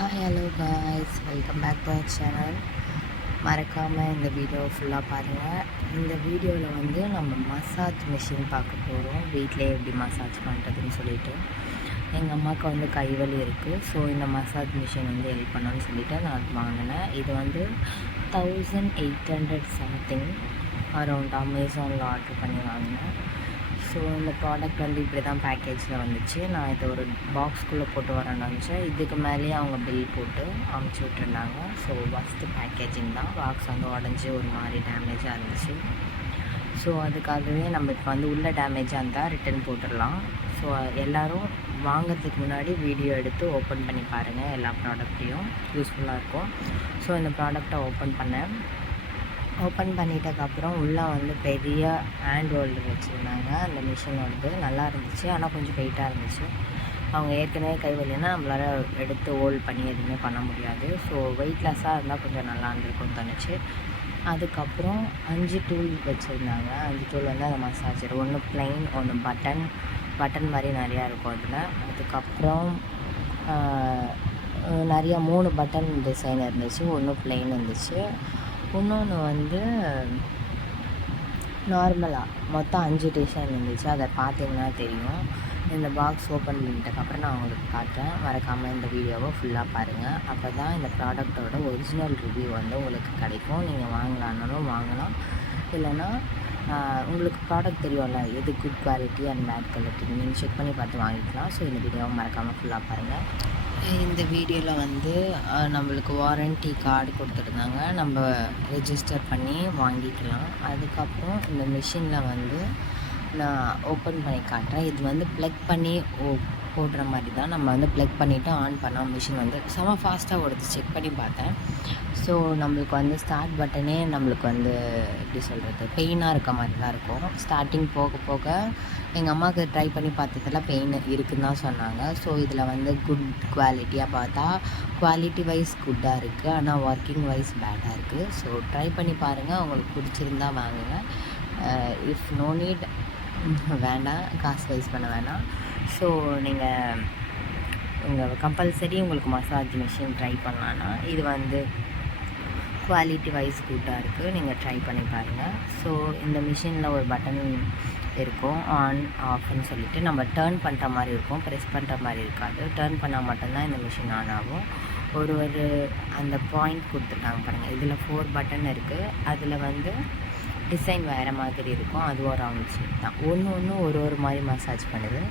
Hi hello guys, welcome back to our channel. மறக்காமல் இந்த video ஃபுல்லாக பாருங்கள். இந்த வீடியோவில் வந்து நம்ம மசாஜ் மிஷின் பார்க்க போகிறோம். வீட்டிலே எப்படி மசாஜ் பண்ணுறதுன்னு சொல்லிட்டு எங்கள் அம்மாவுக்கு வந்து கைவலி இருக்குது. ஸோ இந்த மசாஜ் மிஷின் வந்து ஹெல்ப் பண்ணணும்னு சொல்லிவிட்டு நான் வாங்கினேன். இது வந்து 1800 சம்திங் அரௌண்ட் அமேசானில் ஆர்டர் பண்ணி வாங்கினேன். ஸோ இந்த ப்ராடக்ட் வந்து இப்படி தான் பேக்கேஜில் வந்துச்சு. நான் இதை ஒரு பாக்ஸ்குள்ளே போட்டு வரேன்னு நினச்சேன். இதுக்கு மேலேயே அவங்க பில் போட்டு அமுச்சு விட்டுருந்தாங்க. ஸோ ஃபஸ்ட்டு பேக்கேஜிங் தான். பாக்ஸ் வந்து உடஞ்சி ஒரு மாதிரி டேமேஜாக இருந்துச்சு. ஸோ அதுக்காகவே நம்ம இப்போ வந்து உள்ள டேமேஜாக இருந்தால் ரிட்டன் போட்டுடலாம். ஸோ எல்லோரும் வாங்கிறதுக்கு முன்னாடி வீடியோ எடுத்து ஓப்பன் பண்ணி பாருங்கள். எல்லா ப்ராடக்ட்டையும் யூஸ்ஃபுல்லாக இருக்கும். ஸோ இந்த ப்ராடக்டை ஓப்பன் பண்ணேன். ஓப்பன் பண்ணிட்டதுக்கப்புறம் உள்ளே வந்து பெரிய ஹேண்ட் ஹோல்டர் வச்சுருந்தாங்க. அந்த மிஷின் வந்து நல்லா இருந்துச்சு, ஆனால் கொஞ்சம் வெயிட்டாக இருந்துச்சு. அவங்க ஏற்கனவே கைவலின்னா நம்மளால் எடுத்து ஹோல்ட் பண்ணி எதுவுமே பண்ண முடியாது. ஸோ வெயிட்லெஸ்ஸாக இருந்தால் கொஞ்சம் நல்லா இருந்திருக்கும்னு தோணுச்சு. அதுக்கப்புறம் 5 டூல் வச்சுருந்தாங்க. 5 டூல் வந்து அந்த மசாஜர், ஒன்று ப்ளைன், ஒன்று பட்டன் மாதிரி நிறையா இருக்கும் அதில். அதுக்கப்புறம் நிறையா 3 பட்டன் டிசைன் இருந்துச்சு, ஒன்று ப்ளைன் இருந்துச்சு, இன்னொன்று வந்து நார்மலாக மொத்தம் 5 டிசைன் இருந்துச்சு. அதை பார்த்தீங்கன்னா தெரியும். இந்த பாக்ஸ் ஓப்பன் பண்ணிட்டதுக்கப்புறம் நான் உங்களுக்கு காட்டுறேன். மறக்காமல் இந்த வீடியோவை ஃபுல்லாக பாருங்கள். அப்போ தான் இந்த ப்ராடக்டோட ஒரிஜினல் ரிவ்யூ வந்து உங்களுக்கு கிடைக்கும். நீங்கள் வாங்கலான்னாலும் வாங்கலாம், இல்லைன்னா உங்களுக்கு ப்ராடக்ட் தெரியும்ல, எது good quality and bad quality நீங்கள் செக் பண்ணி பார்த்து வாங்கிக்கலாம். ஸோ இந்த வீடியோவை மறக்காமல் ஃபுல்லாக பாருங்கள். இந்த வீடியோவில் வந்து நம்மளுக்கு வாரண்ட்டி கார்டு கொடுத்துருந்தாங்க. நம்ம ரெஜிஸ்டர் பண்ணி வாங்கிக்கலாம். அதுக்கப்புறம் இந்த மிஷினில் வந்து நான் ஓப்பன் பண்ணி காட்டுறேன். இது வந்து ப்ளக் பண்ணி போடுற மாதிரி தான். நம்ம வந்து ப்ளக் பண்ணிவிட்டு ஆன் பண்ணால் மிஷின் வந்து செம ஃபாஸ்ட்டாக ஓடுது. செக் பண்ணி பார்த்தேன். ஸோ நம்மளுக்கு வந்து ஸ்டார்ட் பட்டனே நம்மளுக்கு வந்து எப்படி சொல்கிறது, பெயினாக இருக்க மாதிரி தான் இருக்கும். ஸ்டார்டிங் போக போக எங்கள் அம்மாவுக்கு ட்ரை பண்ணி பார்த்ததில் பெயின் இருக்குதுன்னு தான் சொன்னாங்க. ஸோ இதில் வந்து குட் குவாலிட்டியாக பார்த்தா குவாலிட்டி வைஸ் குட்டாக இருக்குது, ஆனால் ஒர்க்கிங் வைஸ் பேடாக இருக்குது. ஸோ ட்ரை பண்ணி பாருங்கள். உங்களுக்கு பிடிச்சிருந்தா வாங்குங்க. இஃப் நோ நீட் வேண்டாம், காசு வேஸ்ட் பண்ண வேணாம். ஸோ நீங்கள் உங்கள் கம்பல்சரி உங்களுக்கு மசாஜ் மிஷின் ட்ரை பண்ணலான்னா இது வந்து குவாலிட்டி வைஸ் குட்டாக இருக்குது. நீங்கள் ட்ரை பண்ணி பாருங்கள். ஸோ இந்த மிஷினில் ஒரு பட்டன் இருக்கும், ஆன் ஆஃப்னு சொல்லிவிட்டு. நம்ம டேர்ன் பண்ணுற மாதிரி இருக்கும், ப்ரெஸ் பண்ணுற மாதிரி இருக்காது. டேர்ன் பண்ணால் மட்டும்தான் இந்த மிஷின் ஆன் ஆகும். ஒரு அந்த பாயிண்ட் கொடுத்துருக்காங்க பாருங்கள். இதில் 4 பட்டன் இருக்குது. அதில் வந்து டிசைன் வேறு மாதிரி இருக்கும். அது ஒரு ரவுண்ட் ஷேப் தான். ஒன்று ஒரு மாதிரி மசாஜ் பண்ணுது.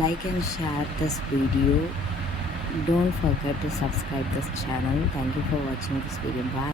Like and share this video. Don't forget to subscribe this channel. Thank you for watching this video. Bye.